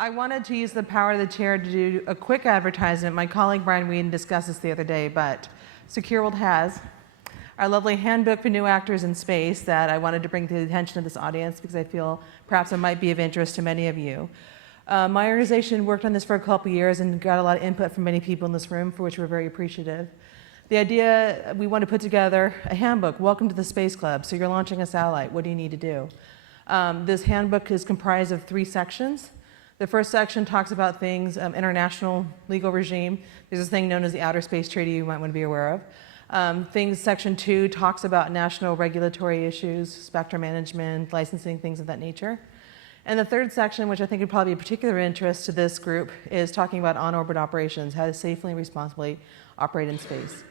I wanted to use the power of the chair to do a quick advertisement. My colleague Brian Whedon discussed this the other day, but Secure World has our lovely handbook for new actors in space that I wanted to bring to the attention of this audience because I feel perhaps it might be of interest to many of you. My organization worked on this for a couple years and got a lot of input from many people in this room, for which we're very appreciative. The idea, we want to put together a handbook, Welcome to the Space Club. So you're launching a satellite, what do you need to do? This handbook is comprised of 3 sections. The first section talks about things, international legal regime. There's this thing known as the Outer Space Treaty you might want to be aware of. Section 2 talks about national regulatory issues, spectrum management, licensing, things of that nature. And the third section, which I think would probably be of particular interest to this group, is talking about on-orbit operations, how to safely and responsibly operate in space.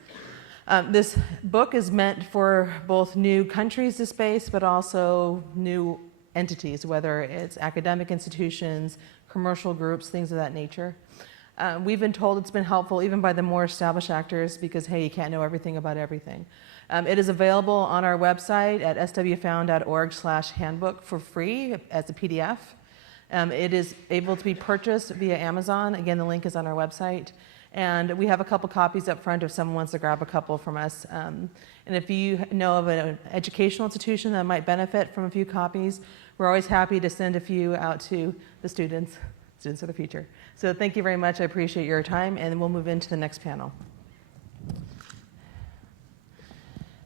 This book is meant for both new countries to space, but also new entities, whether it's academic institutions, commercial groups, things of that nature. We've been told it's been helpful even by the more established actors because, hey, you can't know everything about everything. It is available on our website at swfound.org/handbook for free as a PDF. It is able to be purchased via Amazon. Again, the link is on our website. And we have a couple copies up front if someone wants to grab a couple from us. And if you know of an educational institution that might benefit from a few copies, we're always happy to send a few out to the students of the future. So thank you very much. I appreciate your time, and we'll move into the next panel.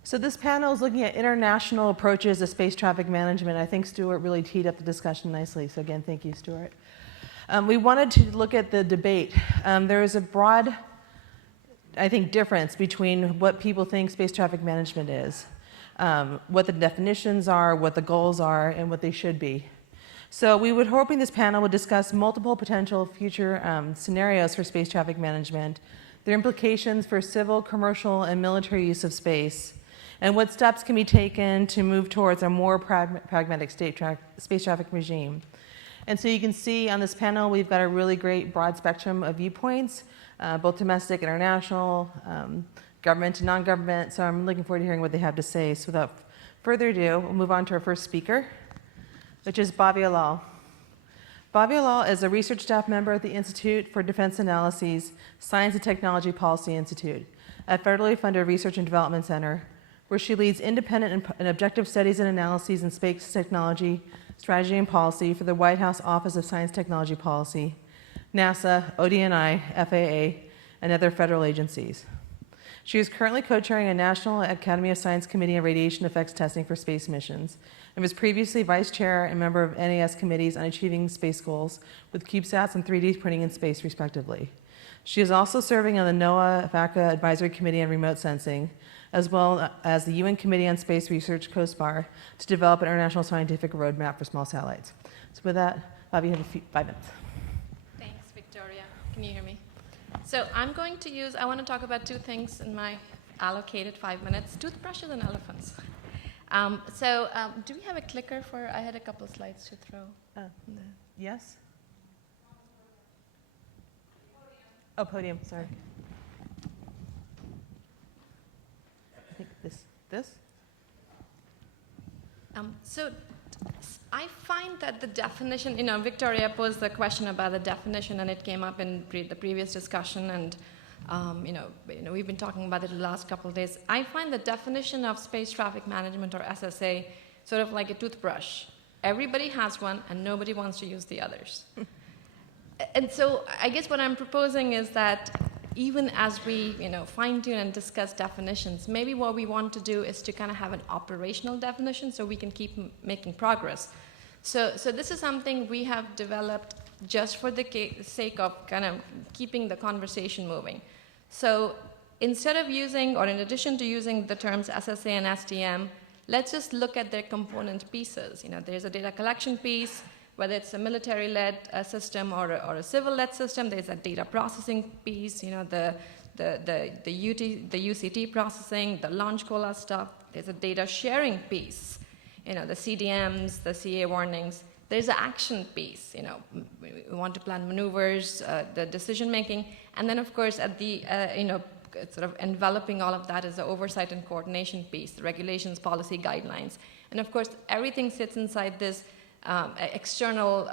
So this panel is looking at international approaches to space traffic management. I think Stuart really teed up the discussion nicely. So again, thank you, Stuart. We wanted to look at the debate. There is a broad, I think, difference between what people think space traffic management is, what the definitions are, what the goals are, and what they should be. So we were hoping this panel would discuss multiple potential future scenarios for space traffic management, their implications for civil, commercial, and military use of space, and what steps can be taken to move towards a more pragmatic space traffic regime. And so you can see on this panel, we've got a really great broad spectrum of viewpoints, both domestic, international, government and non-government. So I'm looking forward to hearing what they have to say. So without further ado, we'll move on to our first speaker, which is Bhavya Lal. Bhavya Lal is a research staff member at the Institute for Defense Analyses, Science and Technology Policy Institute, a federally funded research and development center, where she leads independent and objective studies and analyses in space technology, strategy and policy for the White House Office of Science Technology Policy, NASA, ODNI, FAA, and other federal agencies. She is currently co-chairing a National Academy of Science Committee on Radiation Effects Testing for Space Missions, and was previously vice chair and member of NAS committees on achieving space goals with CubeSats and 3D printing in space, respectively. She is also serving on the NOAA-FACA Advisory Committee on Remote Sensing, as well as the UN Committee on Space Research, COSPAR, to develop an international scientific roadmap for small satellites. So with that, Bobby, you have 5 minutes. Thanks, Victoria. Can you hear me? So I'm going to I want to talk about 2 things in my allocated 5 minutes, toothbrushes and elephants. Do we have a clicker I had a couple of slides to throw. Yes? Oh, podium, sorry. I think this? I find that the definition, Victoria posed the question about the definition, and it came up in the previous discussion, and we've been talking about it the last couple of days. I find the definition of space traffic management, or SSA, sort of like a toothbrush. Everybody has one, and nobody wants to use the others. And so I guess what I'm proposing is that even as we fine-tune and discuss definitions, maybe what we want to do is to kind of have an operational definition so we can keep making progress. So this is something we have developed just for the sake of kind of keeping the conversation moving. So instead of using, or in addition to using the terms SSA and STM, let's just look at their component pieces. There's a data collection piece, whether it's a military-led system or a civil-led system. There's a data processing piece, the UCT processing, the launch cola stuff. There's a data sharing piece, the CDMs, the CA warnings. There's an action piece, we want to plan maneuvers, the decision-making, and then, of course, at the, sort of enveloping all of that is the oversight and coordination piece, the regulations, policy, guidelines. And of course, everything sits inside this external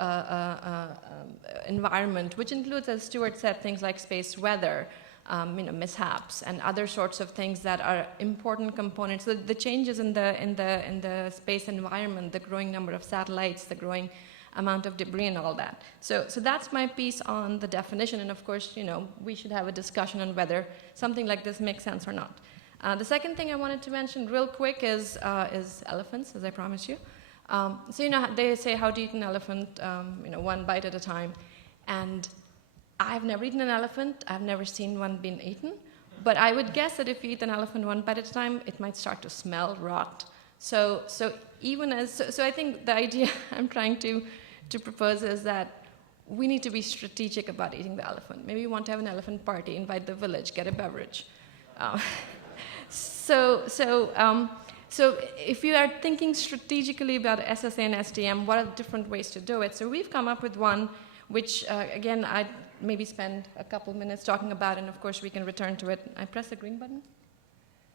environment, which includes, as Stuart said, things like space weather, mishaps, and other sorts of things that are important components. The changes in the space environment, the growing number of satellites, the growing amount of debris, and all that. So that's my piece on the definition. And of course, we should have a discussion on whether something like this makes sense or not. The second thing I wanted to mention real quick is elephants, as I promised you. So they say how to eat an elephant, one bite at a time, and I've never eaten an elephant. I've never seen one being eaten, but I would guess that if you eat an elephant one bite at a time, it might start to smell, rot. So I think the idea I'm trying to propose is that we need to be strategic about eating the elephant. Maybe you want to have an elephant party, invite the village, get a beverage. So if you are thinking strategically about SSA and STM, what are different ways to do it? So we've come up with one, which again, I'd maybe spend a couple minutes talking about, and of course we can return to it. I press the green button?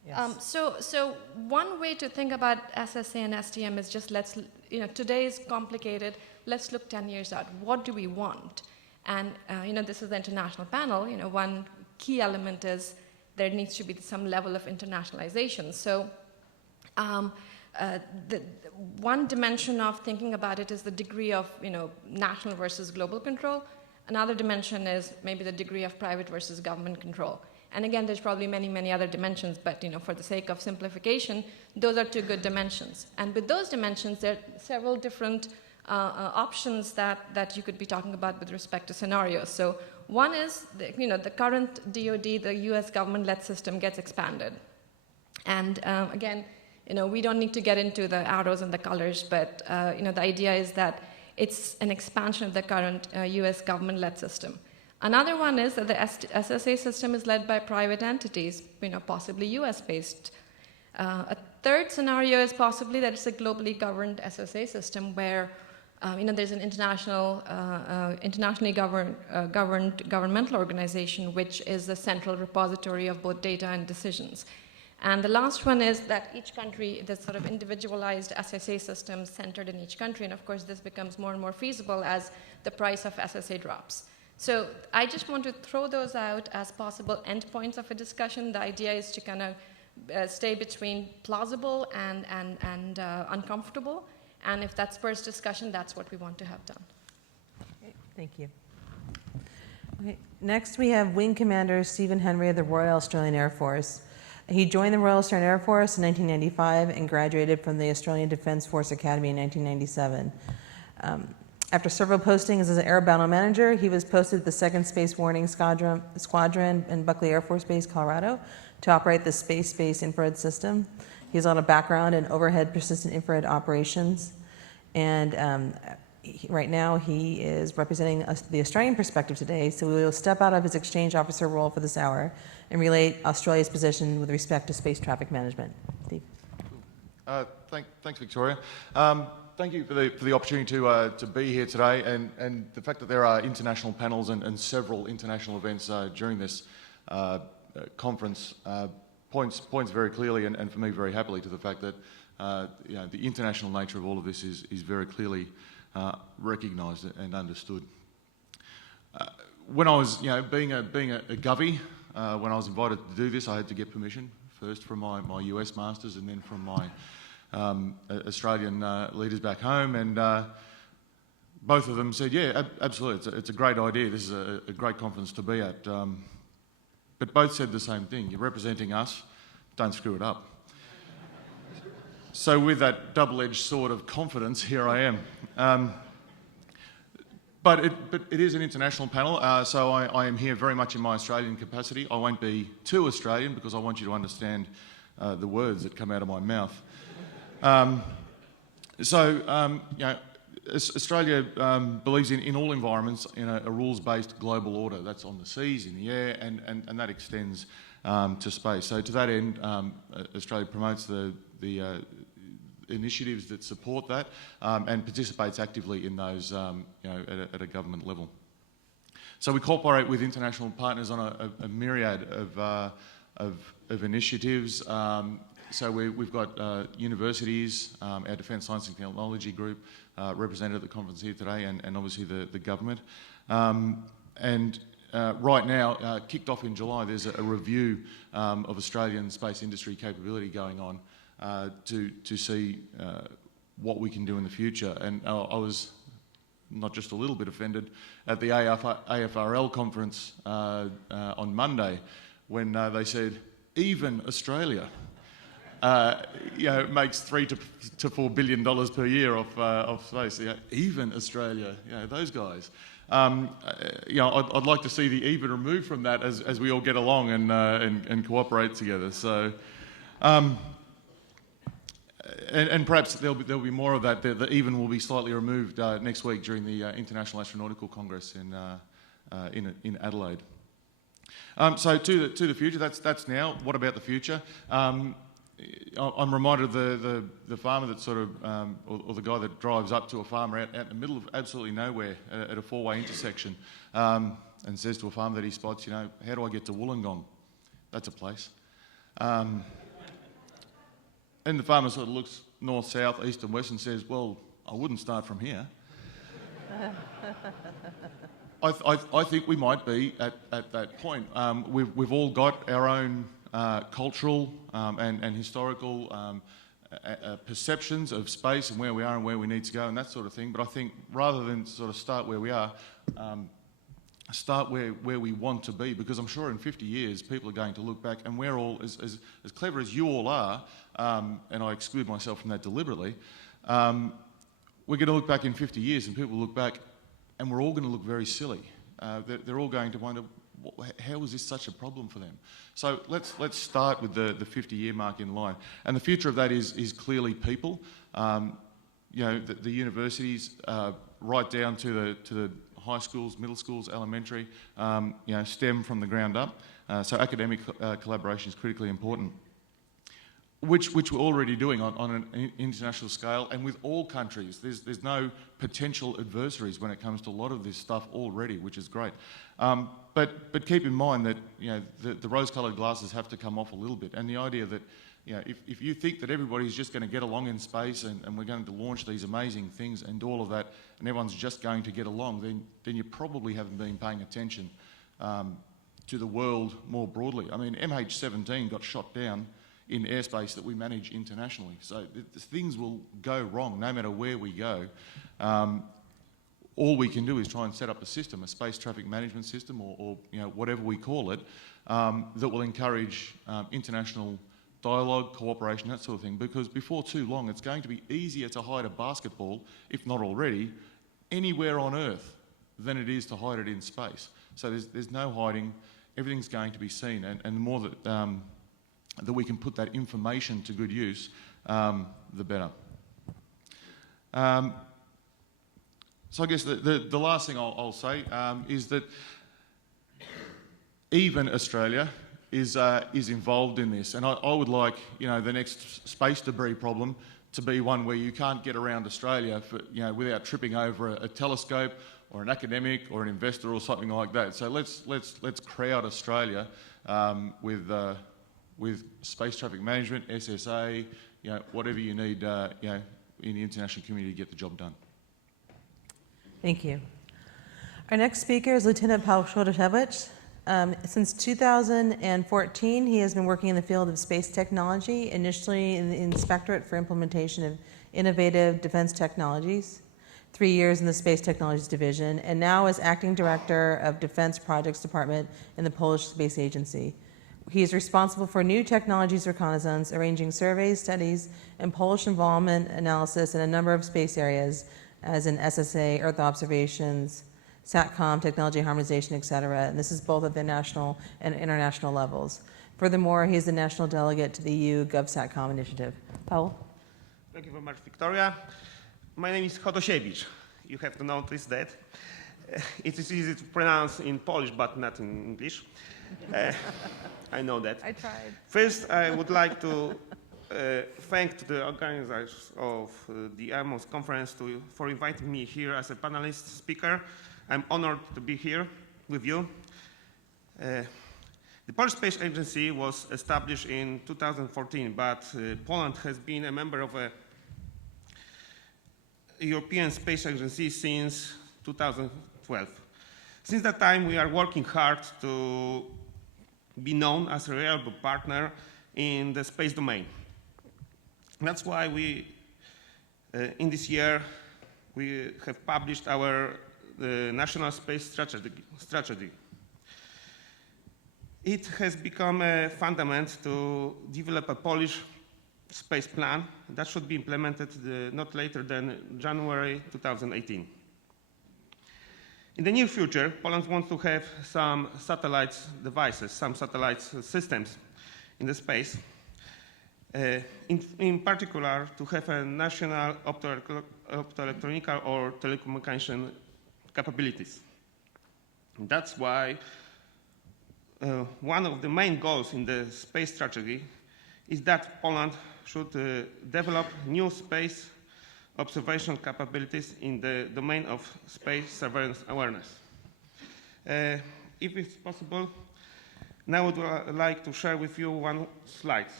Yes. So one way to think about SSA and STM is just today is complicated. Let's look 10 years out. What do we want? And this is the international panel. One key element is there needs to be some level of internationalization. So the one dimension of thinking about it is the degree of national versus global control. Another dimension is maybe the degree of private versus government control. And again, there's probably many, many other dimensions, but for the sake of simplification, those are two good dimensions. And with those dimensions, there are several different options that you could be talking about with respect to scenarios. So one is the current DoD, the U.S. government-led system, gets expanded. And again, we don't need to get into the arrows and the colors, but the idea is that it's an expansion of the current U.S. government-led system. Another one is that the SSA system is led by private entities, possibly U.S.-based. A third scenario is possibly that it's a globally governed SSA system where there's an internationally governed governmental organization which is the central repository of both data and decisions. And the last one is that each country, there's sort of individualized SSA systems centered in each country, and of course this becomes more and more feasible as the price of SSA drops. So I just want to throw those out as possible endpoints of a discussion. The idea is to kind of stay between plausible and uncomfortable, and if that spurs discussion, that's what we want to have done. Okay, thank you. Okay, next we have Wing Commander Stephen Henry of the Royal Australian Air Force. He joined the Royal Australian Air Force in 1995 and graduated from the Australian Defence Force Academy in 1997. After several postings as an air battle manager, he was posted to the 2nd Space Warning Squadron in Buckley Air Force Base, Colorado, to operate the space-based infrared system. He has a lot of background in overhead persistent infrared operations, and right now he is representing the Australian perspective today, so we will step out of his exchange officer role for this hour and relate Australia's position with respect to space traffic management. Steve. Thanks, Victoria. Thank you for the opportunity to be here today, and the fact that there are international panels and several international events during this conference points very clearly and for me very happily to the fact that the international nature of all of this is very clearly recognised and understood. When I was, being a govie, when I was invited to do this, I had to get permission first from my US masters and then from my Australian leaders back home, and both of them said, yeah, absolutely, it's a great idea, this is a great conference to be at. But both said the same thing, you're representing us, don't screw it up. So with that double-edged sword of confidence, here I am. But it is an international panel, so I am here very much in my Australian capacity. I won't be too Australian because I want you to understand the words that come out of my mouth. Australia believes in all environments in a rules-based global order. That's on the seas, in the air, and that extends to space. So to that end, Australia promotes the initiatives that support that and participates actively in those at a government level. So we cooperate with international partners on a myriad of initiatives. So we've got universities, our Defence Science and Technology group represented at the conference here today, and obviously the government. Right now, kicked off in July, there's a review of Australian space industry capability going on to see what we can do in the future. And I was not just a little bit offended at the AFRL conference on Monday when they said, even Australia makes $3 to $4 billion per year off space. Even Australia, those guys. I'd like to see the even removed from that as we all get along and cooperate together. So, and perhaps there'll be more of that. The even will be slightly removed next week during the International Astronautical Congress in Adelaide. So to the future, that's now. What about the future? I'm reminded of the farmer that sort of, or the guy that drives up to a farmer out in the middle of absolutely nowhere at a four-way intersection and says to a farmer that he spots, how do I get to Wollongong? That's a place. And the farmer sort of looks north, south, east and west and says, well, I wouldn't start from here. I think we might be at that point. We've all got our own cultural and historical perceptions of space and where we are and where we need to go and that sort of thing. But I think rather than sort of start where we are, start where we want to be, because I'm sure in 50 years people are going to look back, and we're all, as clever as you all are, and I exclude myself from that deliberately, we're going to look back in 50 years and people will look back and we're all going to look very silly. They're all going to wonder, how is this such a problem for them? So let's start with the 50-year mark in line. And the future of that is clearly people. The universities, right down to the high schools, middle schools, elementary, STEM from the ground up. So academic collaboration is critically important, which we're already doing on an international scale and with all countries. There's no potential adversaries when it comes to a lot of this stuff already, which is great. But keep in mind that the rose-coloured glasses have to come off a little bit, and the idea that if you think that everybody's just going to get along in space and we're going to launch these amazing things and do all of that, and everyone's just going to get along, then you probably haven't been paying attention to the world more broadly. I mean, MH17 got shot down in airspace that we manage internationally. So things will go wrong no matter where we go. All we can do is try and set up a system, a space traffic management system or whatever we call it, that will encourage international dialogue, cooperation, that sort of thing, because before too long it's going to be easier to hide a basketball, if not already, anywhere on Earth than it is to hide it in space. So there's no hiding, everything's going to be seen, and the more that we can put that information to good use, the better. So I guess the last thing I'll say is that even Australia is involved in this, and I would like the next space debris problem to be one where you can't get around Australia without tripping over a telescope or an academic or an investor or something like that. So let's crowd Australia with space traffic management, SSA, whatever you need in the international community to get the job done. Thank you. Our next speaker is Lieutenant Paul Chodashevich. Since 2014, he has been working in the field of space technology, initially in the Inspectorate for Implementation of Innovative Defense Technologies, 3 years in the Space Technologies Division, and now as Acting Director of Defense Projects Department in the Polish Space Agency. He is responsible for new technologies reconnaissance, arranging surveys, studies, and Polish involvement analysis in a number of space areas, as in SSA, Earth observations, SATCOM, technology harmonization, etc. And this is both at the national and international levels. Furthermore, he is the national delegate to the EU GovSatCom initiative. Paul? Thank you very much, Victoria. My name is Chodosiewicz. You have to notice that. It is easy to pronounce in Polish, but not in English. I know that. I tried. First, I would like to thank the organizers of the AMOS Conference for inviting me here as a panelist speaker. I'm honored to be here with you. The Polish Space Agency was established in 2014, but Poland has been a member of a European Space Agency since 2012. Since that time, we are working hard to be known as a reliable partner in the space domain. That's why in this year, we have published our national space strategy. It has become a fundament to develop a Polish space plan that should be implemented not later than January 2018. In the near future, Poland wants to have some satellite devices, some satellite systems in the space, in particular to have a national optoelectronic or telecommunication capabilities. That's why one of the main goals in the space strategy is that Poland should develop new space observation capabilities in the domain of space surveillance awareness. If it's possible, now I would like to share with you one slide.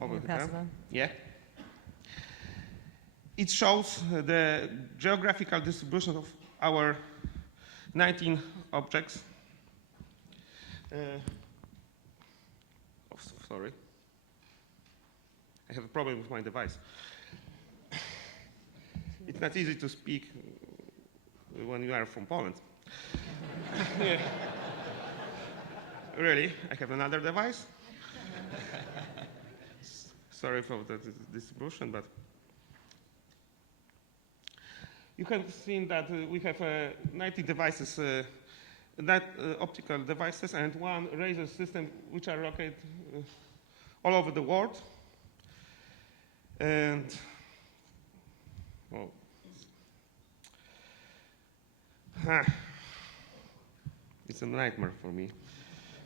Over Can you pass here. it on? Yeah. It shows the geographical distribution of our 19 objects. Sorry. I have a problem with my device. It's not easy to speak when you are from Poland. Yeah. Really? I have another device? Sorry for the distribution, but you have seen that we have 90 devices, optical devices, and one laser system which are located all over the world. And it's a nightmare for me,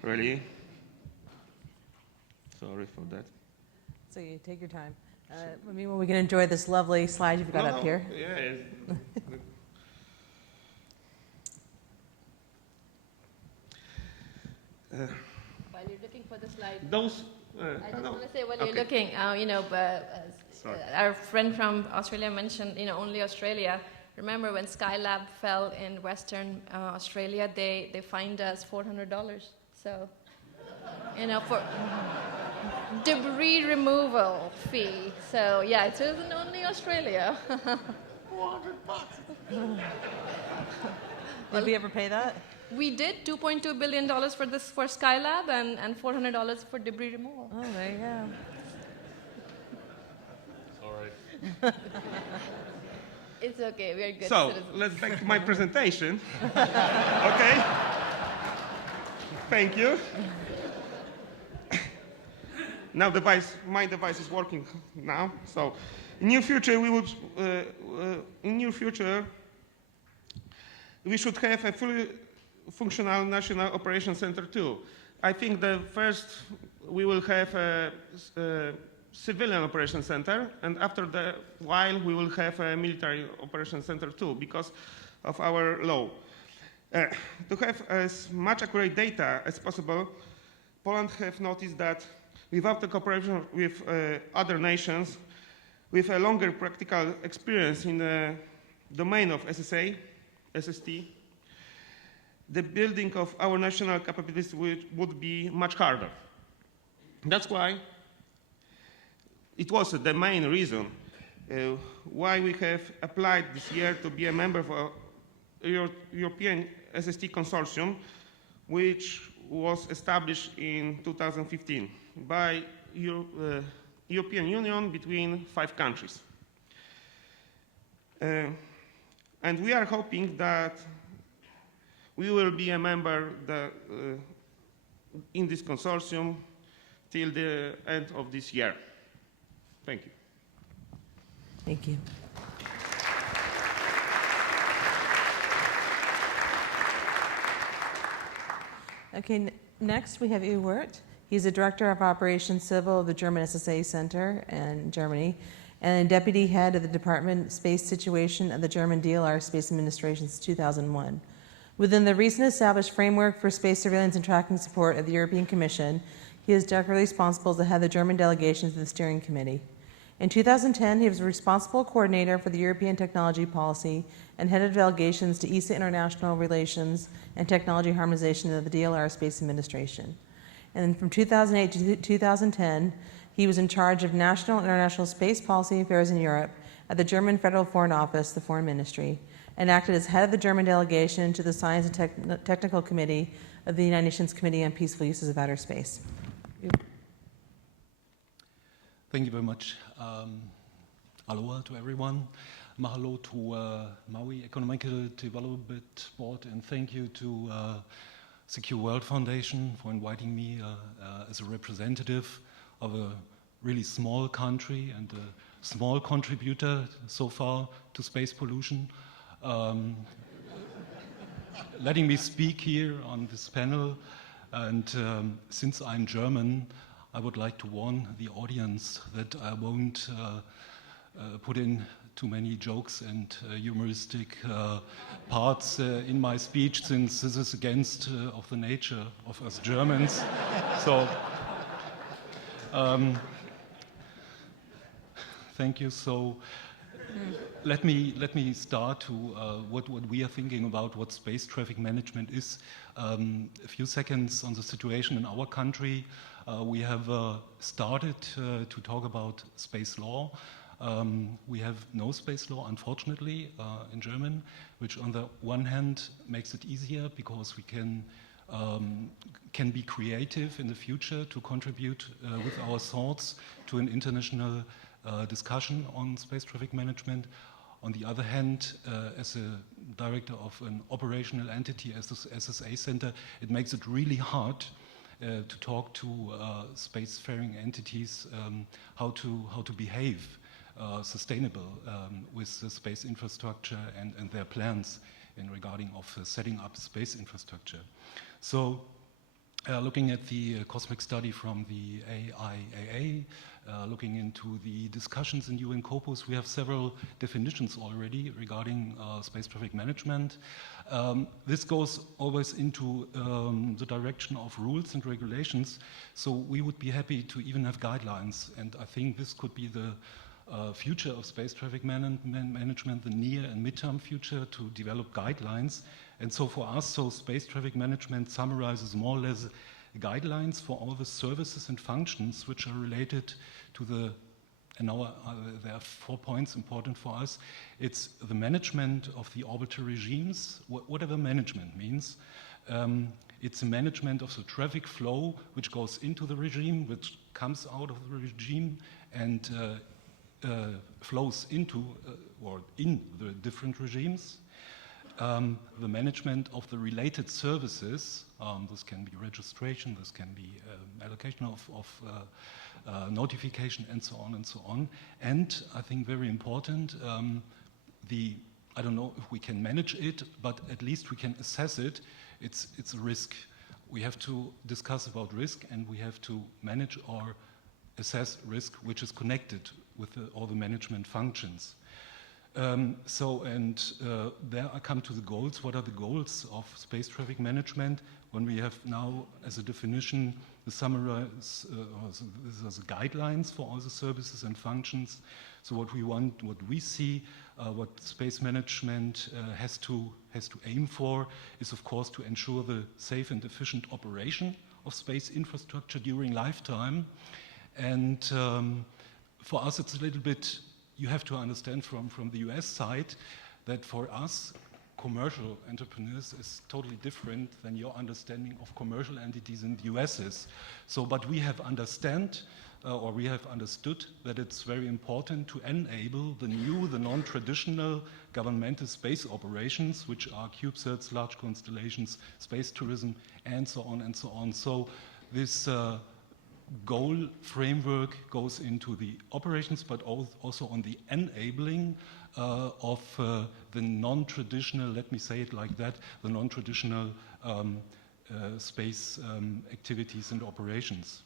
really. Sorry for that. So you take your time. Meanwhile, we can enjoy this lovely slide you've got up here. Yeah. While you're looking for the slide, Those. I just no. want to say while you're Okay. looking, our friend from Australia mentioned, only Australia. Remember when Skylab fell in Western Australia, they fined us $400. So, for debris removal fee. So yeah, it isn't only Australia. Did we ever pay that? We did $2.2 billion for Skylab and $400 for debris removal. Oh, there you go. Sorry. It's okay, we're good So citizens. let's back to my presentation. Okay. Thank you. Now my device is working now. So in near future we should have a fully functional National Operations Center too. I think the first we will have a civilian operations center, and after the while we will have a military operations center too, because of our law. To have as much accurate data as possible, Poland have noticed that without the cooperation with other nations, with a longer practical experience in the domain of SSA, SST, the building of our national capabilities would be much harder. That's why it was the main reason why we have applied this year to be a member of a European SST consortium, which was established in 2015 by European Union between 5 countries. And we are hoping that we will be a member in this consortium till the end of this year. Thank you. Thank you. Okay, next we have Uwe Wirth. He's the Director of Operations Civil of the German SSA Center in Germany and Deputy Head of the Department of Space Situation of the German DLR Space Administration since 2001. Within the recent established framework for space surveillance and tracking support of the European Commission, he is directly responsible as the head of the German delegation to the steering committee. In 2010, he was responsible coordinator for the European technology policy and head of delegations to ESA International Relations and Technology Harmonization of the DLR Space Administration. And from 2008 to 2010, he was in charge of national and international space policy affairs in Europe at the German Federal Foreign Office, the Foreign Ministry, and acted as head of the German delegation to the Science and Technical Committee of the United Nations Committee on Peaceful Uses of Outer Space. Thank you very much. Aloha to everyone. Mahalo to Maui Economical Development Board, and thank you to Secure World Foundation for inviting me as a representative of a really small country and a small contributor so far to space pollution. Letting me speak here on this panel, and since I'm German, I would like to warn the audience that I won't put in too many jokes and humoristic parts in my speech, since this is against of the nature of us Germans. So, thank you. So, let me start to what we are thinking about what space traffic management is. A few seconds on the situation in our country. We have started to talk about space law. We have no space law, unfortunately, in German, which on the one hand makes it easier because we can be creative in the future to contribute with our thoughts to an international discussion on space traffic management. On the other hand, as a director of an operational entity as the SSA Center, it makes it really hard to talk to spacefaring entities how to behave sustainable with the space infrastructure and their plans in regarding of setting up space infrastructure. So looking at the cosmic study from the AIAA, looking into the discussions in UN Corpus, we have several definitions already regarding space traffic management. This goes always into the direction of rules and regulations, so we would be happy to even have guidelines, and I think this could be the future of space traffic management, the near and midterm future, to develop guidelines. And so for us, space traffic management summarizes more or less guidelines for all the services and functions which are related to the, and now there are 4 points important for us. It's the management of the orbital regimes, whatever management means. It's the management of the traffic flow which goes into the regime, which comes out of the regime, and flows into or in the different regimes. The management of the related services, this can be registration, this can be allocation of notification, and so on and so on. And I think very important, I don't know if we can manage it, but at least we can assess it. It's a risk. We have to discuss about risk, and we have to manage or assess risk which is connected with all the management functions. There I come to the goals. What are the goals of space traffic management? When we have now, as a definition, the summarize, the guidelines for all the services and functions. So what we want, what we see, what space management has to aim for is, of course, to ensure the safe and efficient operation of space infrastructure during lifetime. And for us, it's a little bit, you have to understand from the US side that for us, commercial entrepreneurs is totally different than your understanding of commercial entities in the US is. So, but we have we have understood that it's very important to enable the non-traditional governmental space operations, which are CubeSats, large constellations, space tourism, and so on and so on. So this goal framework goes into the operations, but also on the enabling of the non-traditional, let me say it like that, the non-traditional space activities and operations.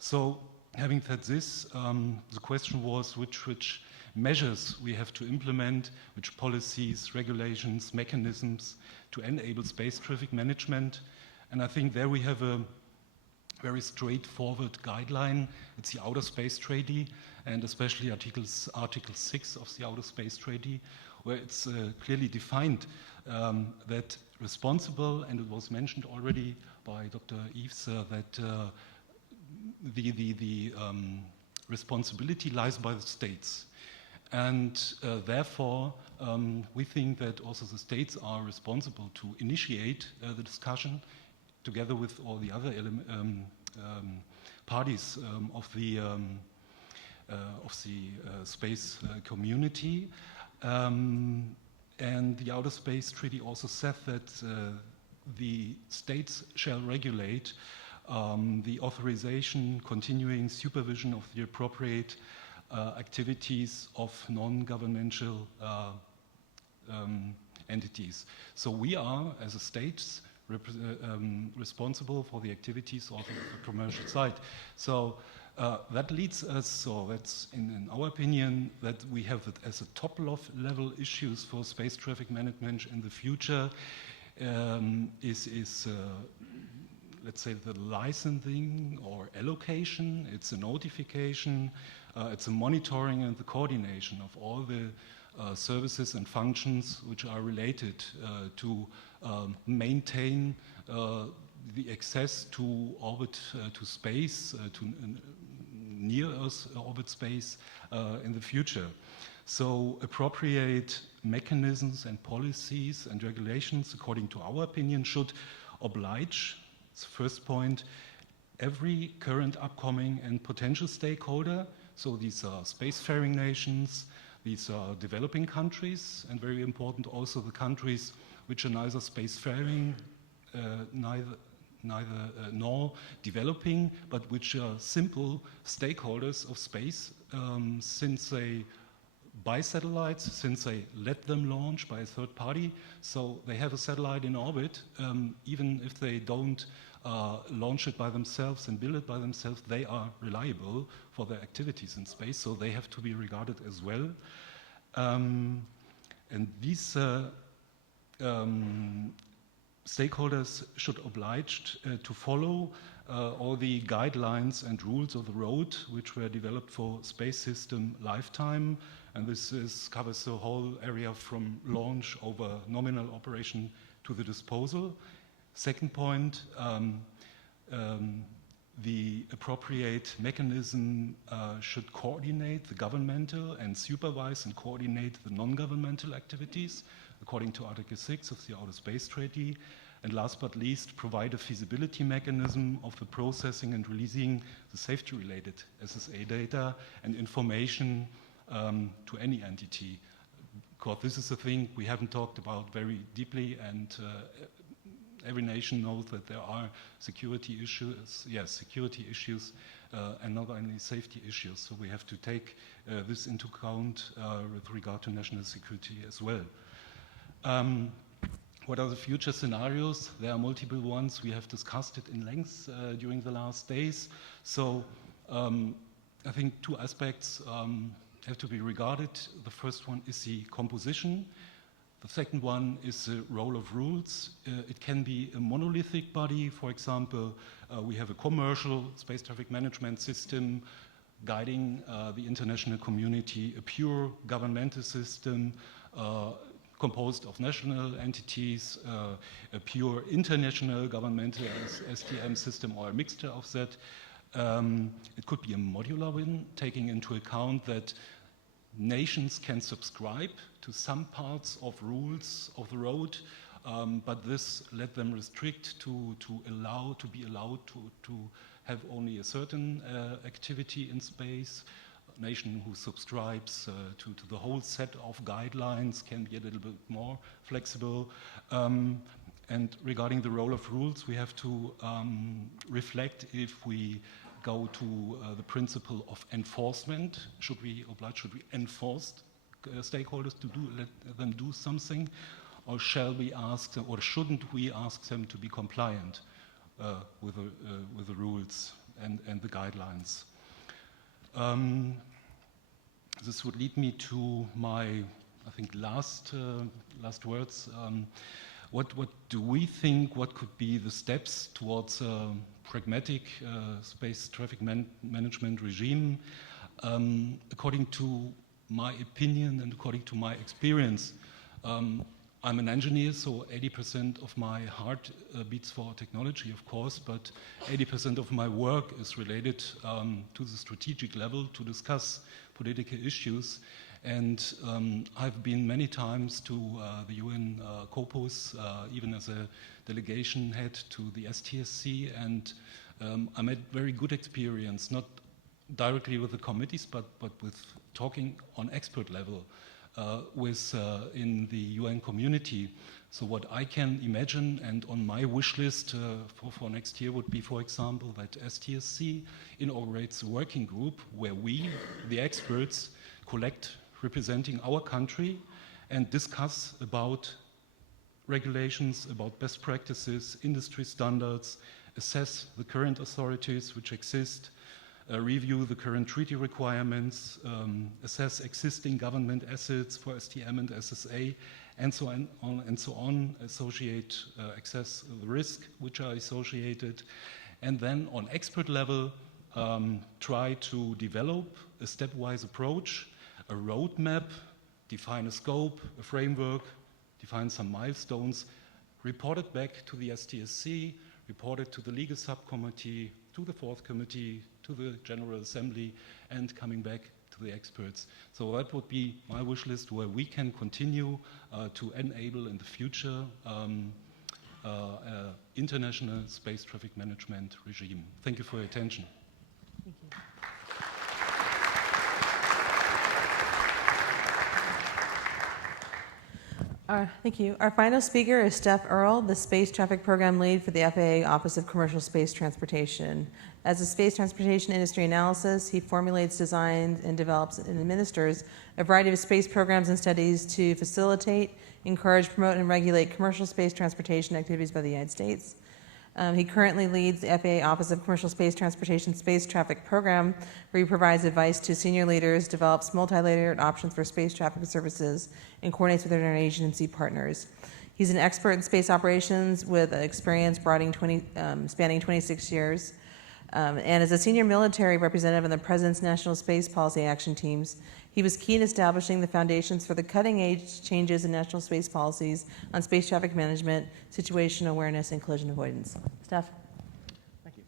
So having said this, the question was which measures we have to implement, which policies, regulations, mechanisms to enable space traffic management. And I think there we have a very straightforward guideline. It's the Outer Space Treaty, and especially Article 6 of the Outer Space Treaty, where it's clearly defined that responsible, and it was mentioned already by Dr. Eves, that the responsibility lies by the states. And therefore, we think that also the states are responsible to initiate the discussion together with all the other parties of the space community. And the Outer Space Treaty also said that the states shall regulate the authorization, continuing supervision of the appropriate activities of non-governmental entities. So we are, as a states, responsible for the activities of the commercial side. So that leads us, so that's in our opinion, that we have it as a top level issues for space traffic management in the future is let's say the licensing or allocation, it's a notification, it's a monitoring and the coordination of all the services and functions which are related to maintain the access to orbit, to space, to near Earth orbit space in the future. So appropriate mechanisms and policies and regulations, according to our opinion, should oblige, it's the first point, every current, upcoming and potential stakeholder. So these are spacefaring nations, these are developing countries, and very important also the countries which are neither spacefaring, nor developing, but which are simple stakeholders of space, since they buy satellites, since they let them launch by a third party. So they have a satellite in orbit, even if they don't launch it by themselves and build it by themselves, they are reliable for their activities in space, so they have to be regarded as well. And these stakeholders should oblige to follow all the guidelines and rules of the road which were developed for space system lifetime, and this covers the whole area from launch over nominal operation to the disposal. Second point, the appropriate mechanism should coordinate the governmental and supervise and coordinate the non-governmental activities according to Article 6 of the Outer Space Treaty. And last but least, provide a feasibility mechanism of the processing and releasing the safety-related SSA data and information to any entity. Because this is a thing we haven't talked about very deeply, and every nation knows that there are security issues, and not only safety issues. So we have to take this into account with regard to national security as well. What are the future scenarios? There are multiple ones. We have discussed it in length during the last days. So I think two aspects have to be regarded. The first one is the composition. The second one is the role of rules. It can be a monolithic body. For example, we have a commercial space traffic management system guiding the international community, a pure governmental system composed of national entities, a pure international governmental STM system, or a mixture of that. It could be a modular one, taking into account that nations can subscribe to some parts of rules of the road, but this let them restrict to be allowed to have only a certain activity in space. A nation who subscribes to the whole set of guidelines can be a little bit more flexible. And regarding the role of rules, we have to reflect if we go to the principle of enforcement. Should we enforce stakeholders to let them do something, or shall we ask them, or shouldn't we ask them to be compliant with the rules and the guidelines? this would lead me to my, I think, last words. What do we think? What could be the steps towards a pragmatic space traffic management regime? According to my opinion and according to my experience, I'm an engineer, so 80% of my heart beats for technology, of course, but 80% of my work is related to the strategic level to discuss political issues. And I've been many times to the UN COPUS, even as a delegation head to the STSC, and I made very good experience, not directly with the committees, but with talking on expert level with in the UN community. So what I can imagine, and on my wish list for next year would be, for example, that STSC inaugurates a working group where we, the experts, collect representing our country and discuss about regulations, about best practices, industry standards, assess the current authorities which exist, review the current treaty requirements, assess existing government assets for STM and SSA, and so on, associate, assess the risk which are associated, and then on expert level, try to develop a stepwise approach, a roadmap, define a scope, a framework, define some milestones, report it back to the STSC, report it to the legal subcommittee, to the fourth committee, to the General Assembly, and coming back to the experts. So that would be my wish list, where we can continue to enable in the future international space traffic management regime. Thank you for your attention. Thank you. Thank you. Our final speaker is Steph Earle, the Space Traffic Program Lead for the FAA Office of Commercial Space Transportation. As a space transportation industry analyst, he formulates, designs, and develops and administers a variety of space programs and studies to facilitate, encourage, promote, and regulate commercial space transportation activities by the United States. He currently leads the FAA Office of Commercial Space Transportation Space Traffic Program, where he provides advice to senior leaders, develops multi-layered options for space traffic services, and coordinates with interagency partners. He's an expert in space operations with experience spanning 26 years. And as a senior military representative in the President's National Space Policy Action Teams, he was key in establishing the foundations for the cutting-edge changes in national space policies on space traffic management, situational awareness, and collision avoidance. Steph? Thank you.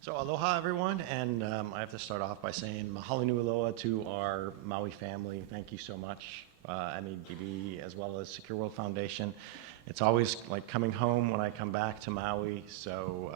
So aloha, everyone, and I have to start off by saying mahalo nui loa to our Maui family. Thank you so much, MEDB, as well as Secure World Foundation. It's always like coming home when I come back to Maui. So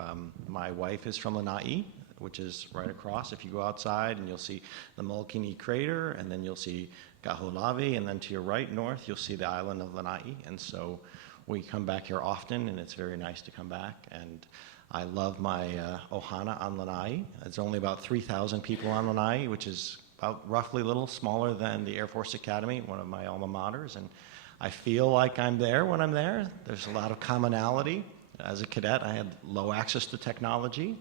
my wife is from Lanai, which is right across. If you go outside, and you'll see the Molokini crater, and then you'll see Kaho'olawe, and then to your right, north, you'll see the island of Lanai. And so we come back here often, and it's very nice to come back. And I love my ohana on Lanai. It's only about 3,000 people on Lanai, which is about roughly a little smaller than the Air Force Academy, one of my alma maters. And I feel like I'm there when I'm there. There's a lot of commonality. As a cadet, I had low access to technology.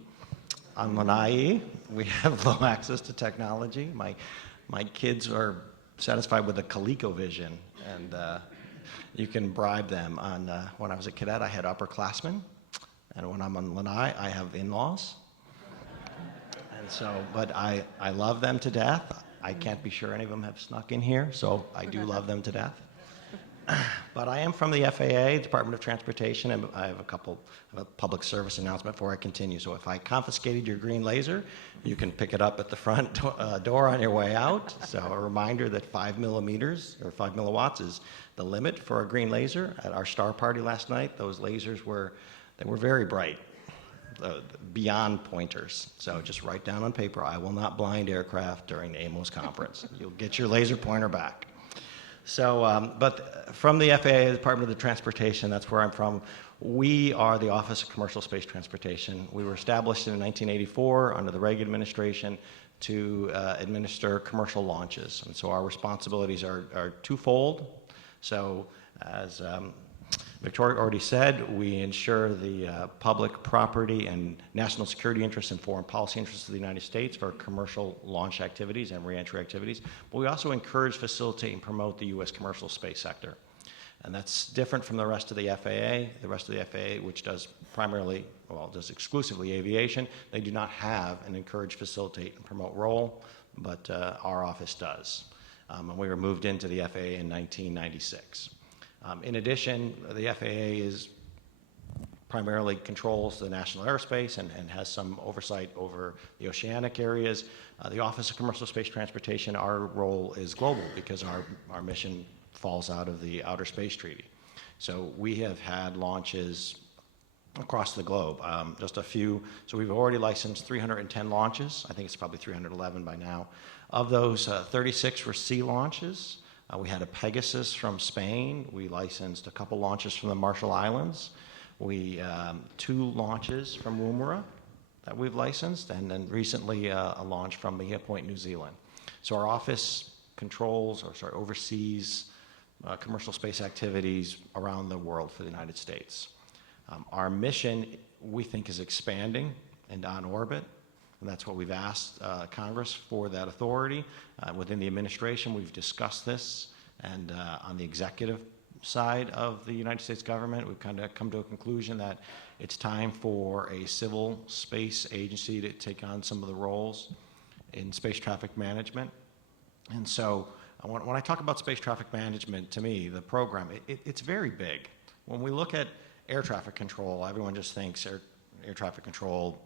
On Lanai, we have low access to technology. My kids are satisfied with a ColecoVision, and you can bribe them. When I was a cadet, I had upperclassmen, and when I'm on Lanai, I have in-laws. And so, but I love them to death. I can't be sure any of them have snuck in here, so I do love them to death. But I am from the FAA, Department of Transportation, and I have a public service announcement before I continue. So if I confiscated your green laser, you can pick it up at the front door on your way out. So a reminder that 5 millimeters or 5 milliwatts is the limit for a green laser. At our star party last night, those lasers were very bright, beyond pointers. So just write down on paper, I will not blind aircraft during the AMOS Conference. You'll get your laser pointer back. So, but from the FAA, Department of Transportation, that's where I'm from. We are the Office of Commercial Space Transportation. We were established in 1984 under the Reagan administration to administer commercial launches. And so our responsibilities are twofold. So as Victoria already said we ensure the public property and national security interests and foreign policy interests of the United States for commercial launch activities and reentry activities, but we also encourage, facilitate, and promote the U.S. commercial space sector. And that's different from the rest of the FAA. The rest of the FAA, which does primarily, well, does exclusively aviation, they do not have an encourage, facilitate, and promote role, but our office does. And we were moved into the FAA in 1996. In addition, the FAA is primarily controls the national airspace and has some oversight over the oceanic areas. The Office of Commercial Space Transportation, our role is global because our mission falls out of the Outer Space Treaty. So we have had launches across the globe, just a few. So we've already licensed 310 launches. I think it's probably 311 by now. Of those, 36 were sea launches. We had a Pegasus from Spain. We licensed a couple launches from the Marshall Islands. We 2 launches from Woomera that we've licensed, and then recently a launch from Bahia Point, New Zealand. So our office oversees commercial space activities around the world for the United States. Our mission, we think, is expanding and on orbit. And that's what we've asked Congress for, that authority. Within the administration, we've discussed this, and on the executive side of the United States government, we've kind of come to a conclusion that it's time for a civil space agency to take on some of the roles in space traffic management. And so when I talk about space traffic management, to me, the program, it's very big. When we look at air traffic control, everyone just thinks air traffic control,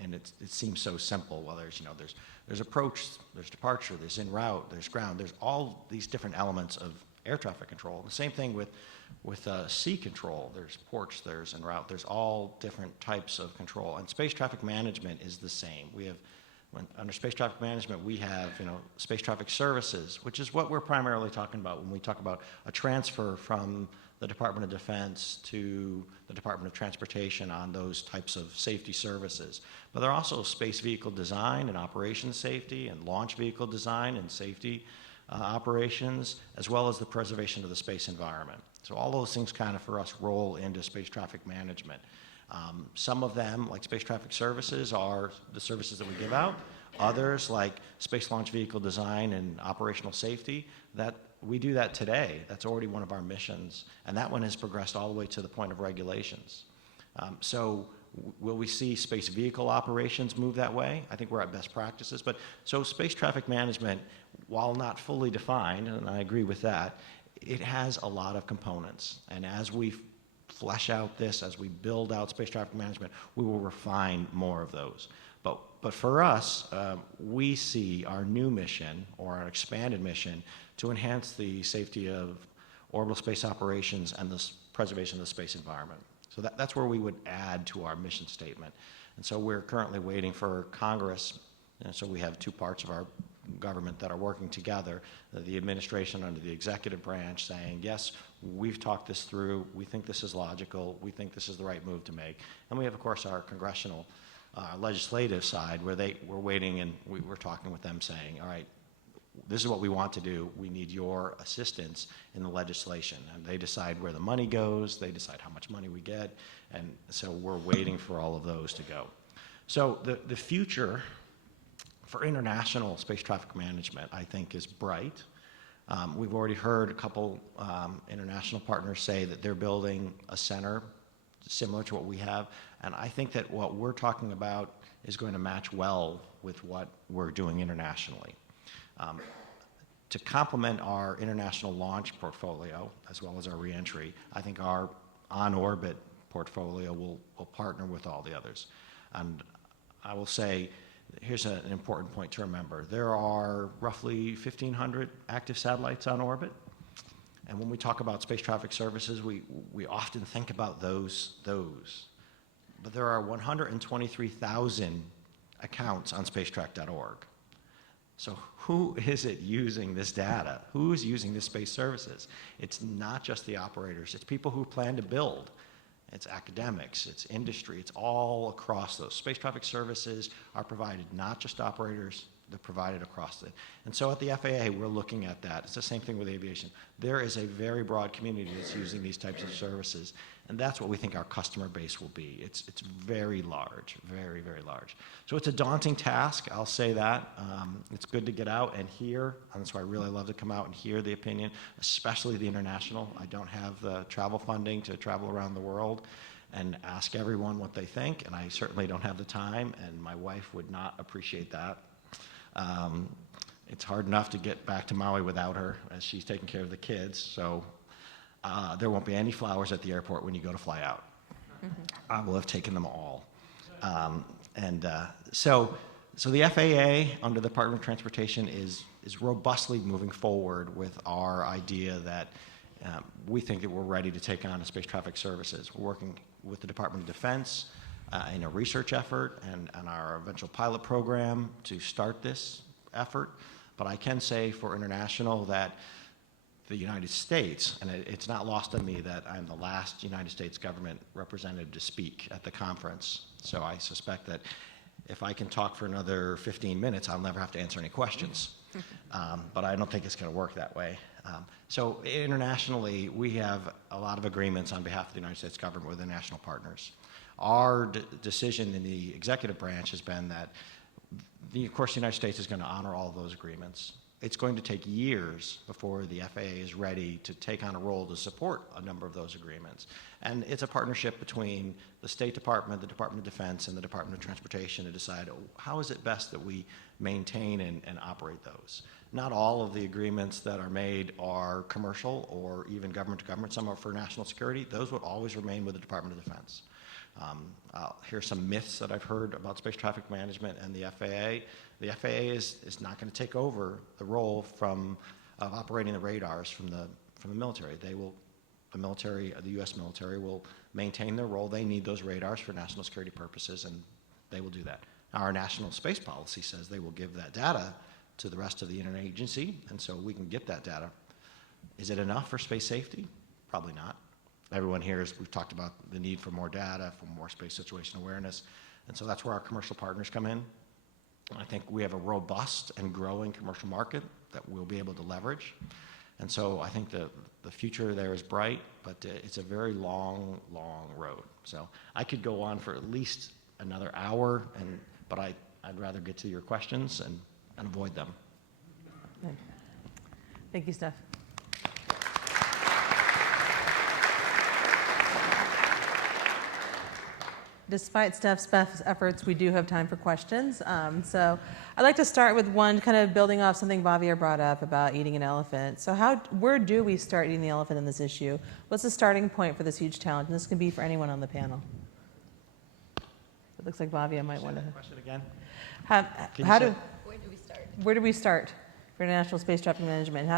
and it seems so simple. Well, there's approach, there's departure, there's en route, there's ground. There's all these different elements of air traffic control. The same thing with sea control. There's ports, there's en route. There's all different types of control. And space traffic management is the same. Under space traffic management, we have space traffic services, which is what we're primarily talking about when we talk about a transfer from the Department of Defense to the Department of Transportation on those types of safety services. But there are also space vehicle design and operations safety and launch vehicle design and safety operations, as well as the preservation of the space environment. So all those things kind of for us roll into space traffic management. Some of them, like space traffic services, are the services that we give out. Others, like space launch vehicle design and operational safety, that we do that today. That's already one of our missions, and that one has progressed all the way to the point of regulations. So will we see space vehicle operations move that way? I think we're at best practices. But so space traffic management, while not fully defined, and I agree with that, it has a lot of components. And as we flesh out this, as we build out space traffic management, we will refine more of those. But for us, we see our new mission, or our expanded mission, to enhance the safety of orbital space operations and the preservation of the space environment. So that's where we would add to our mission statement. And so we're currently waiting for Congress, and so we have 2 parts of our government that are working together, the administration under the executive branch saying, yes, we've talked this through, we think this is logical, we think this is the right move to make. And we have, of course, our congressional legislative side where we're waiting, and we're talking with them saying, all right, this is what we want to do. We need your assistance in the legislation. And they decide where the money goes. They decide how much money we get. And so we're waiting for all of those to go. So the future for international space traffic management, I think, is bright. We've already heard a couple international partners say that they're building a center similar to what we have. And I think that what we're talking about is going to match well with what we're doing internationally. To complement our international launch portfolio, as well as our reentry, I think our on-orbit portfolio will partner with all the others. And I will say, here's an important point to remember. There are roughly 1,500 active satellites on orbit. And when we talk about space traffic services, we often think about those. But there are 123,000 accounts on spacetrack.org. So who is it using this data? Who is using this space services? It's not just the operators. It's people who plan to build. it's academics, it's industry, it's all across those. Space traffic services are provided not just to operators, they're provided across it. And so at the FAA, we're looking at that. It's the same thing with aviation. There is a very broad community that's using these types of services, and that's what we think our customer base will be. It's very large, very, very large. So it's a daunting task, I'll say that. It's good to get out and hear, and that's why I really love to come out and hear the opinion, especially the international. I don't have the travel funding to travel around the world and ask everyone what they think, and I certainly don't have the time, and my wife would not appreciate that. It's hard enough to get back to Maui without her, as she's taking care of the kids, so there won't be any flowers at the airport when you go to fly out. I will have taken them all. So the FAA, under the Department of Transportation, is robustly moving forward with our idea that we think that we're ready to take on the space traffic services. We're working with the Department of Defense in a research effort and our eventual pilot program to start this effort. But I can say for international that the United States, and it's not lost on me that I'm the last United States government representative to speak at the conference. So I suspect that if I can talk for another 15 minutes, I'll never have to answer any questions. But I don't think it's going to work that way. So internationally, we have a lot of agreements on behalf of the United States government with the national partners. Our decision in the executive branch has been that, of course, the United States is going to honor all of those agreements. It's going to take years before the FAA is ready to take on a role to support a number of those agreements. And it's a partnership between the State Department, the Department of Defense, and the Department of Transportation to decide how is it best that we maintain and operate those. Not all of the agreements that are made are commercial or even government to government. Some are for national security. Those would always remain with the Department of Defense. Here's some myths that I've heard about space traffic management and the FAA. The FAA is not going to take over the role of operating the radars from the military. The U.S. military will maintain their role. They need those radars for national security purposes, and they will do that. Our national space policy says they will give that data to the rest of the interagency, and so we can get that data. Is it enough for space safety? Probably not. Everyone here, we've talked about the need for more data, for more space situation awareness, and so that's where our commercial partners come in. I think we have a robust and growing commercial market that we'll be able to leverage, and so I think the future there is bright, but it's a very long, long road. So I could go on for at least another hour, but I'd rather get to your questions and avoid them. Thank you, Steph. Despite Steph's best efforts, we do have time for questions. So I'd like to start with one kind of building off something Bhavya brought up about eating an elephant. So where do we start eating the elephant in this issue? What's the starting point for this huge challenge? And this can be for anyone on the panel. It looks like Bhavya might want to. Question again? Where do we start? Where do we start for international space traffic management?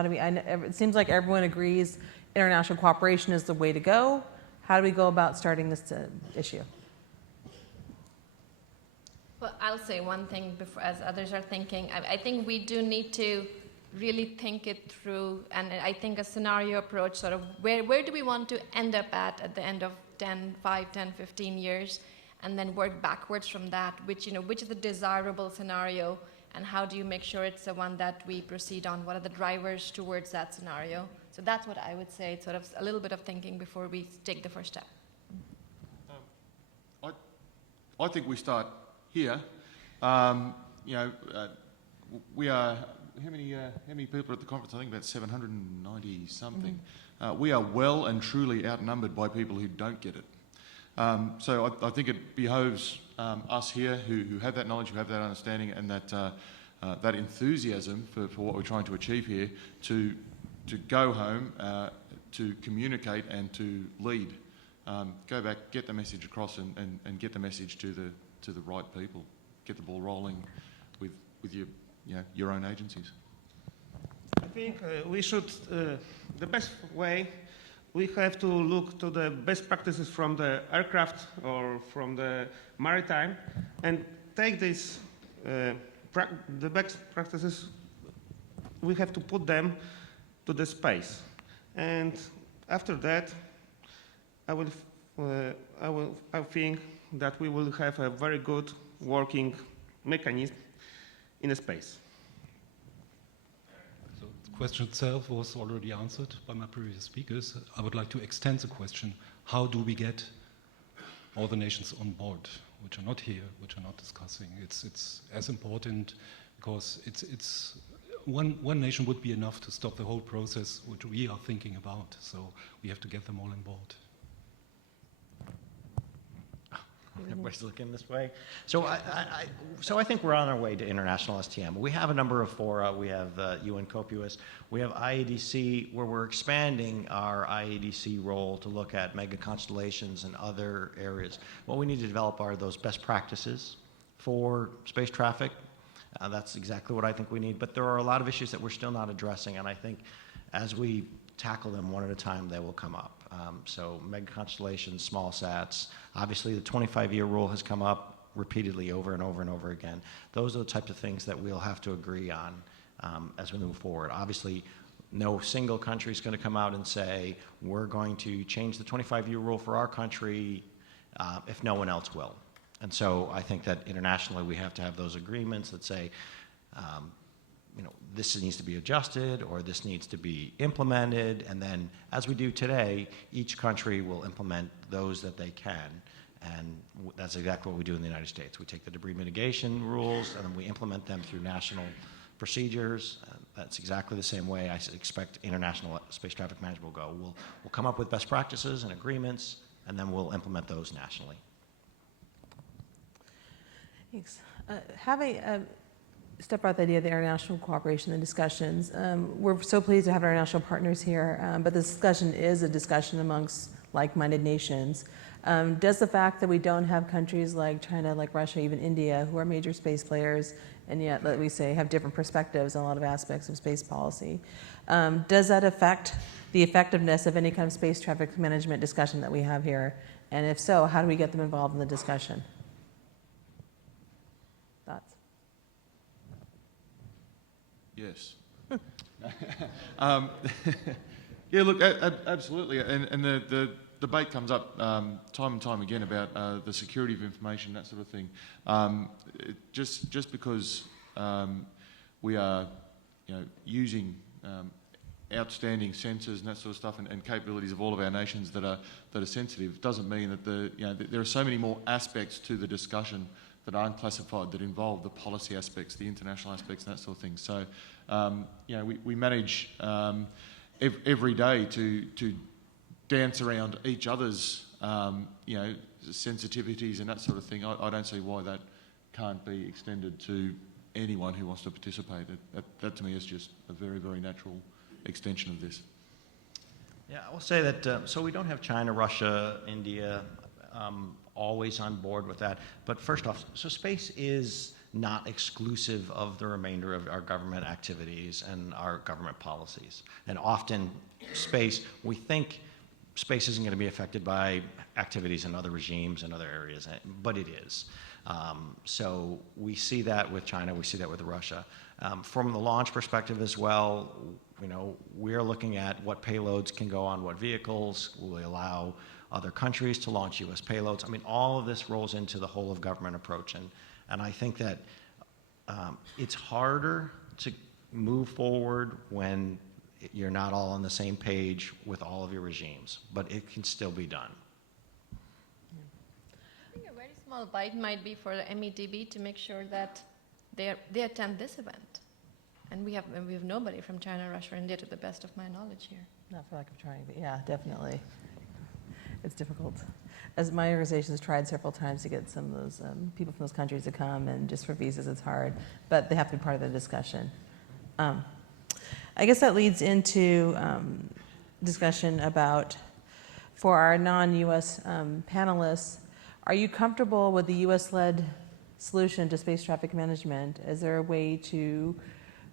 It seems like everyone agrees international cooperation is the way to go. How do we go about starting this issue? Well, I'll say one thing before, as others are thinking. I think we do need to really think it through, and I think a scenario approach, sort of where do we want to end up at the end of 5, 10, 15 years, and then work backwards from that, which is the desirable scenario, and how do you make sure it's the one that we proceed on? What are the drivers towards that scenario? So that's what I would say. It's sort of a little bit of thinking before we take the first step. I think we start here. We are, how many people are at the conference? I think about 790 something. We are well and truly outnumbered by people who don't get it. So I think it behoves us here who have that knowledge, who have that understanding, and that enthusiasm for what we're trying to achieve here to go home, to communicate and to lead. Go back, get the message across, and get the message to the right people. Get the ball rolling with your own agencies. I think we should, the best way, we have to look to the best practices from the aircraft or from the maritime and take these, the best practices, we have to put them to the space. And after that, I will I think that we will have a very good working mechanism in space. So the question itself was already answered by my previous speakers. I would like to extend the question: how do we get all the nations on board, which are not here, which are not discussing? It's as important, because it's one nation would be enough to stop the whole process, which we are thinking about. So we have to get them all on board. Everybody's looking this way. So I think we're on our way to international STM. We have a number of fora. We have UN COPUOS. We have IADC, where we're expanding our IADC role to look at mega constellations and other areas. What we need to develop are those best practices for space traffic. That's exactly what I think we need. But there are a lot of issues that we're still not addressing, and I think as we tackle them one at a time, they will come up. So mega constellations, small sats. Obviously, the 25-year rule has come up repeatedly over and over and over again. Those are the types of things that we'll have to agree on as we move forward. Obviously, no single country is going to come out and say, we're going to change the 25-year rule for our country if no one else will. And so I think that internationally we have to have those agreements that say, this needs to be adjusted or this needs to be implemented, and then as we do today, each country will implement those that they can, and that's exactly what we do in the United States. We take the debris mitigation rules and then we implement them through national procedures. That's exactly the same way I expect international space traffic management will go. We'll come up with best practices and agreements, and then we'll implement those nationally. Thanks. Step out the idea of the international cooperation and discussions. We're so pleased to have our international partners here, but the discussion is a discussion amongst like-minded nations. Does the fact that we don't have countries like China, like Russia, even India, who are major space players, and yet, let me say, have different perspectives on a lot of aspects of space policy, does that affect the effectiveness of any kind of space traffic management discussion that we have here? And if so, how do we get them involved in the discussion? Thoughts? Yes. Yeah, look, absolutely. And the debate comes up time and time again about the security of information, that sort of thing. Just because we are using outstanding sensors and that sort of stuff and capabilities of all of our nations that are sensitive doesn't mean that there are so many more aspects to the discussion that aren't classified, that involve the policy aspects, the international aspects, and that sort of thing. So, we manage every day to dance around each other's, sensitivities and that sort of thing. I don't see why that can't be extended to anyone who wants to participate. That to me is just a very, very natural extension of this. Yeah, I will say that, so we don't have China, Russia, India, always on board with that. But first off, so space is not exclusive of the remainder of our government activities and our government policies. And often we think space isn't going to be affected by activities in other regimes and other areas, but it is. So we see that with China, we see that with Russia. From the launch perspective as well, we're looking at what payloads can go on what vehicles. Will we allow other countries to launch U.S. payloads? I mean, all of this rolls into the whole of government approach. And I think that it's harder to move forward when you're not all on the same page with all of your regimes, but it can still be done. I think a very small bite might be for the MEDB to make sure that they attend this event. And we have nobody from China, Russia, or India, to the best of my knowledge here. Not for lack of trying, but yeah, definitely. It's difficult. As my organization has tried several times to get some of those people from those countries to come, and just for visas it's hard, but they have to be part of the discussion. I guess that leads into discussion about, for our non-U.S. Panelists, are you comfortable with the U.S.-led solution to space traffic management? Is there a way to,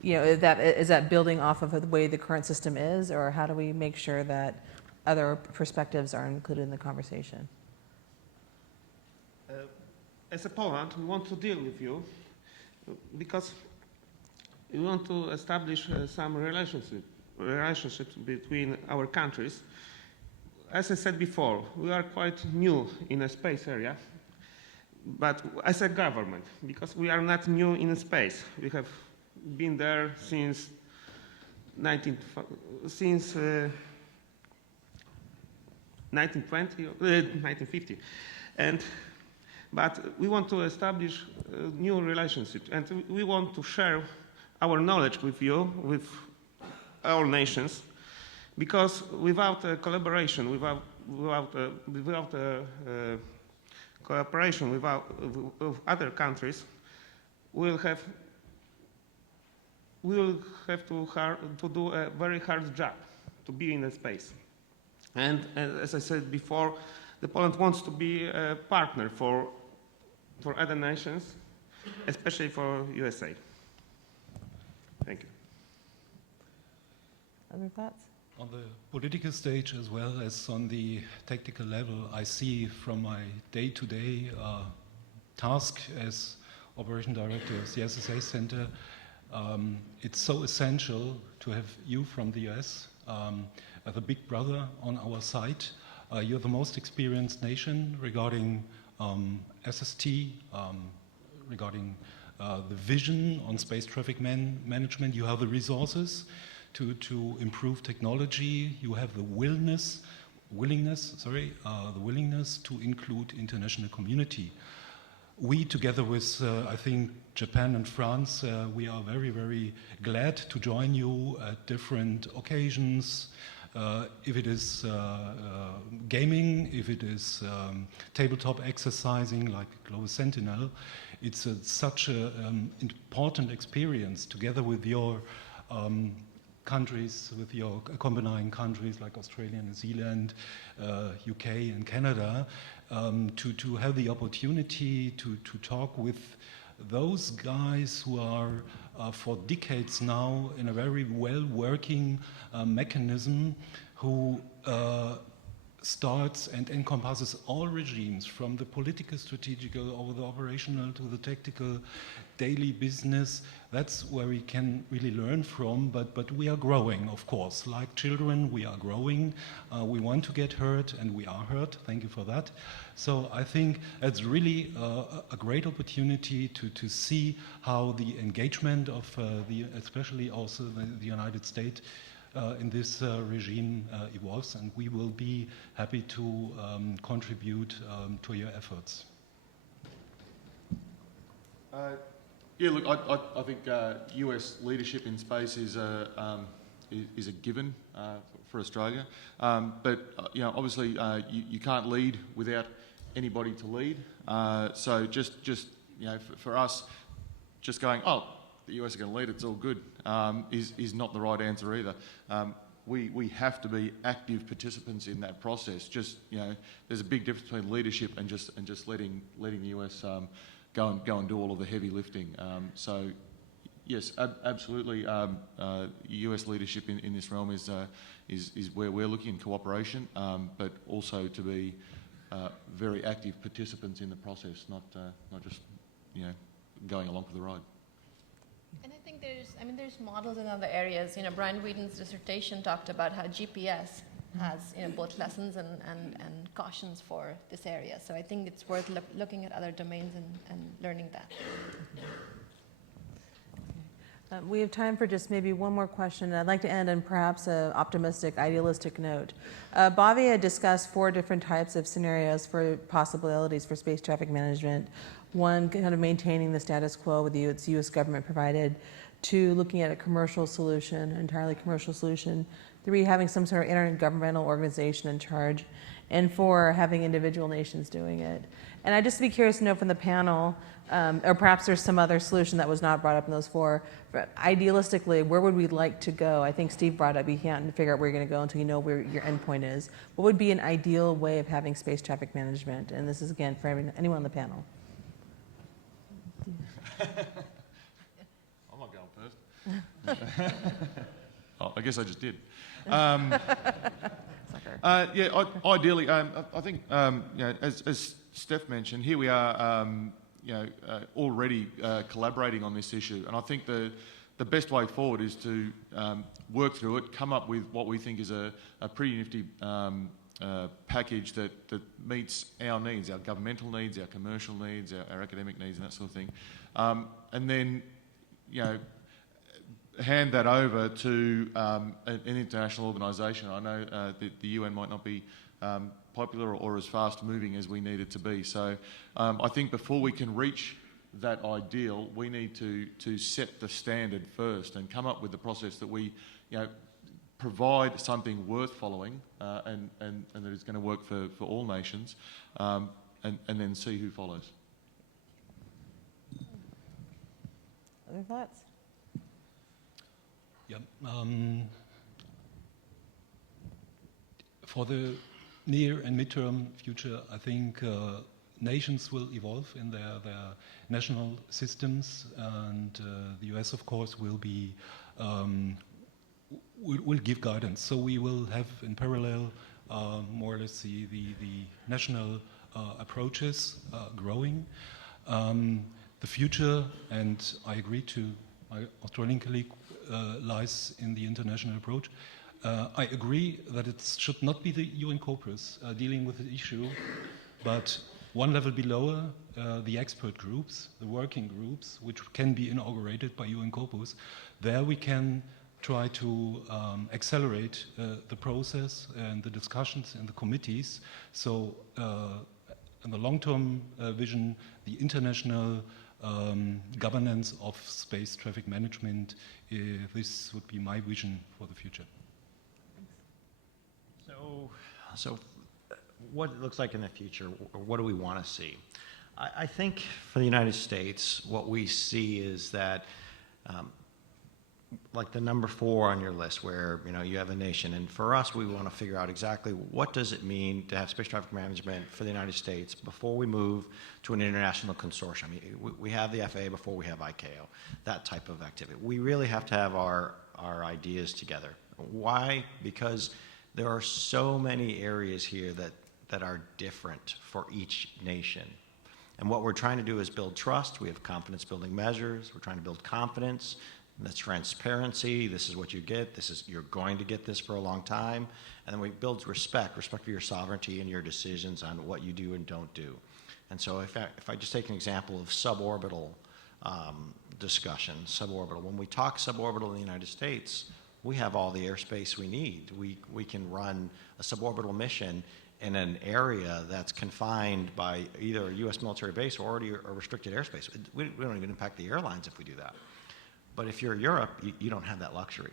is that building off of the way the current system is, or how do we make sure that other perspectives are included in the conversation? As a Poland, we want to deal with you because we want to establish some relationship between our countries. as I said before, we are quite new in the space area, but as a government, because we are not new in space. We have been there since 1920, 1950. But we want to establish new relationships, and we want to share our knowledge with you, with our nations, because without collaboration, without cooperation with other countries, we'll have to do a very hard job to be in the space. And as I said before, Poland wants to be a partner for other nations, especially for USA. Thank you. Other thoughts? On the political stage as well as on the tactical level, I see from my day-to-day task as Operation Director of the SSA Center, it's so essential to have you from the US as a big brother on our side. You're the most experienced nation regarding SST, regarding the vision on space traffic management. You have the resources to improve technology. You have the willingness to include international community. We, together with, I think, Japan and France, we are very, very glad to join you at different occasions. If it is gaming, if it is tabletop exercising like Global Sentinel, it's such an important experience together with your countries, with your accompanying countries like Australia, New Zealand, UK and Canada, to have the opportunity to talk with those guys who are for decades now in a very well-working mechanism who starts and encompasses all regimes from the political, strategical, over the operational to the tactical, daily business. That's where we can really learn from, but we are growing, of course. Like children, we are growing. We want to get hurt, and we are hurt. Thank you for that. So I think it's really a great opportunity to see how the engagement of especially also the United States in this regime evolves, and we will be happy to contribute to your efforts. Yeah, look, I think US leadership in space is a given for Australia, but you know, obviously you can't lead without anybody to lead. So just you know, for us, just going, oh, the US are going to lead, it's all good, is not the right answer either. We have to be active participants in that process. Just, you know, there's a big difference between leadership and just letting the US go and do all of the heavy lifting. So yes, absolutely. US leadership in this realm is where we're looking in cooperation, but also to be very active participants in the process, not just, you know, going along for the ride. And I think there's models in other areas. You know, Brian Whedon's dissertation talked about how GPS has, you know, both lessons and cautions for this area. So I think it's worth looking at other domains and learning that. We have time for just maybe one more question. I'd like to end on perhaps an optimistic, idealistic note. Bobby had discussed 4 different types of scenarios for possibilities for space traffic management. 1, kind of maintaining the status quo with the US government provided. 2, looking at a commercial solution, entirely commercial solution. 3, having some sort of intergovernmental organization in charge. And 4, having individual nations doing it. And I'd just be curious to know from the panel, or perhaps there's some other solution that was not brought up in those 4, but idealistically, where would we like to go? I think Steve brought up you can't figure out where you're going to go until you know where your endpoint is. What would be an ideal way of having space traffic management? And this is, again, for anyone on the panel. I'm not going first. Oh, I guess I just did. Yeah, ideally, I think, you know, as Steph mentioned, here we are, you know, already collaborating on this issue, and I think the best way forward is to work through it, come up with what we think is a pretty nifty package that meets our needs, our governmental needs, our commercial needs, our academic needs, and that sort of thing, and then, hand that over to an international organisation. I know that the UN might not be popular or as fast moving as we need it to be. So I think before we can reach that ideal, we need to set the standard first and come up with the process that we, provide something worth following and that is going to work for all nations, and then see who follows. Other thoughts? Yeah. For the near and midterm future, I think nations will evolve in their national systems, and the US, of course, will be will give guidance. So we will have in parallel more or less the national approaches growing. The future, and I agree to my Australian colleague, lies in the international approach. I agree that it should not be the UN corpus dealing with the issue, but one level below, the expert groups, the working groups, which can be inaugurated by UN corpus. There we can try to accelerate the process and the discussions in the committees. So in the long-term vision, the international governance of space traffic management, this would be my vision for the future. So what it looks like in the future, or what do we want to see? I think for the United States, what we see is that like the number 4 on your list, where you have a nation, and for us, we want to figure out exactly what does it mean to have space traffic management for the United States before we move to an international consortium. We have the FAA before we have ICAO, that type of activity. We really have to have our ideas together. Why? Because there are so many areas here that are different for each nation. And what we're trying to do is build trust. We have confidence building measures. We're trying to build confidence. And that's transparency. This is what you get. You're going to get this for a long time. And then we build respect for your sovereignty and your decisions on what you do and don't do. And so if I just take an example of suborbital discussion, when we talk suborbital in the United States, we have all the airspace we need. We can run a suborbital mission in an area that's confined by either a U.S. military base or already a restricted airspace. We don't even impact the airlines if we do that. But if you're Europe, you don't have that luxury.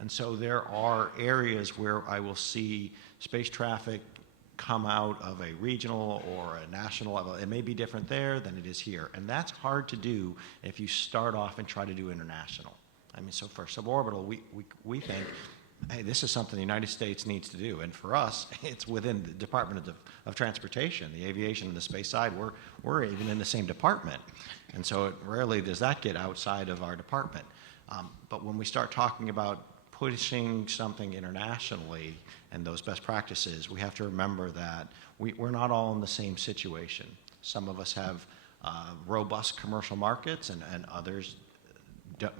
And so there are areas where I will see space traffic come out of a regional or a national level. It may be different there than it is here. And that's hard to do if you start off and try to do international. So for suborbital, we think, hey, this is something the United States needs to do. And for us, it's within the Department of Transportation, the aviation and the space side. We're even in the same department. And so rarely does that get outside of our department. But when we start talking about pushing something internationally and those best practices, we have to remember that we're not all in the same situation. Some of us have robust commercial markets, and others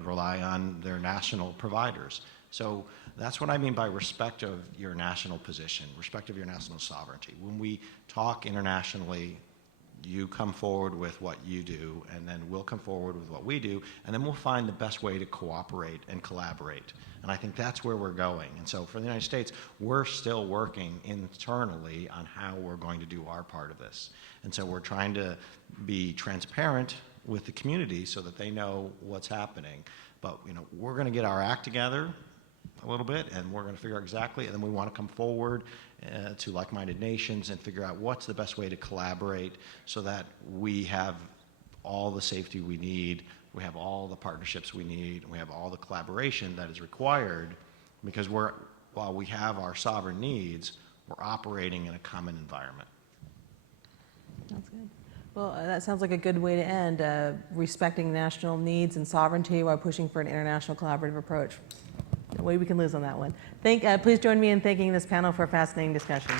rely on their national providers. So that's what I mean by respect of your national position, respect of your national sovereignty. When we talk internationally, you come forward with what you do, and then we'll come forward with what we do, and then we'll find the best way to cooperate and collaborate. And I think that's where we're going. And so for the United States, we're still working internally on how we're going to do our part of this. And so we're trying to be transparent with the community so that they know what's happening. But we're going to get our act together a little bit, and we're going to figure out exactly, and then we want to come forward to like-minded nations and figure out what's the best way to collaborate so that we have all the safety we need, we have all the partnerships we need, and we have all the collaboration that is required, because while we have our sovereign needs, we're operating in a common environment. That's good. Well, that sounds like a good way to end, respecting national needs and sovereignty while pushing for an international collaborative approach. No way we can lose on that one. Please join me in thanking this panel for a fascinating discussion.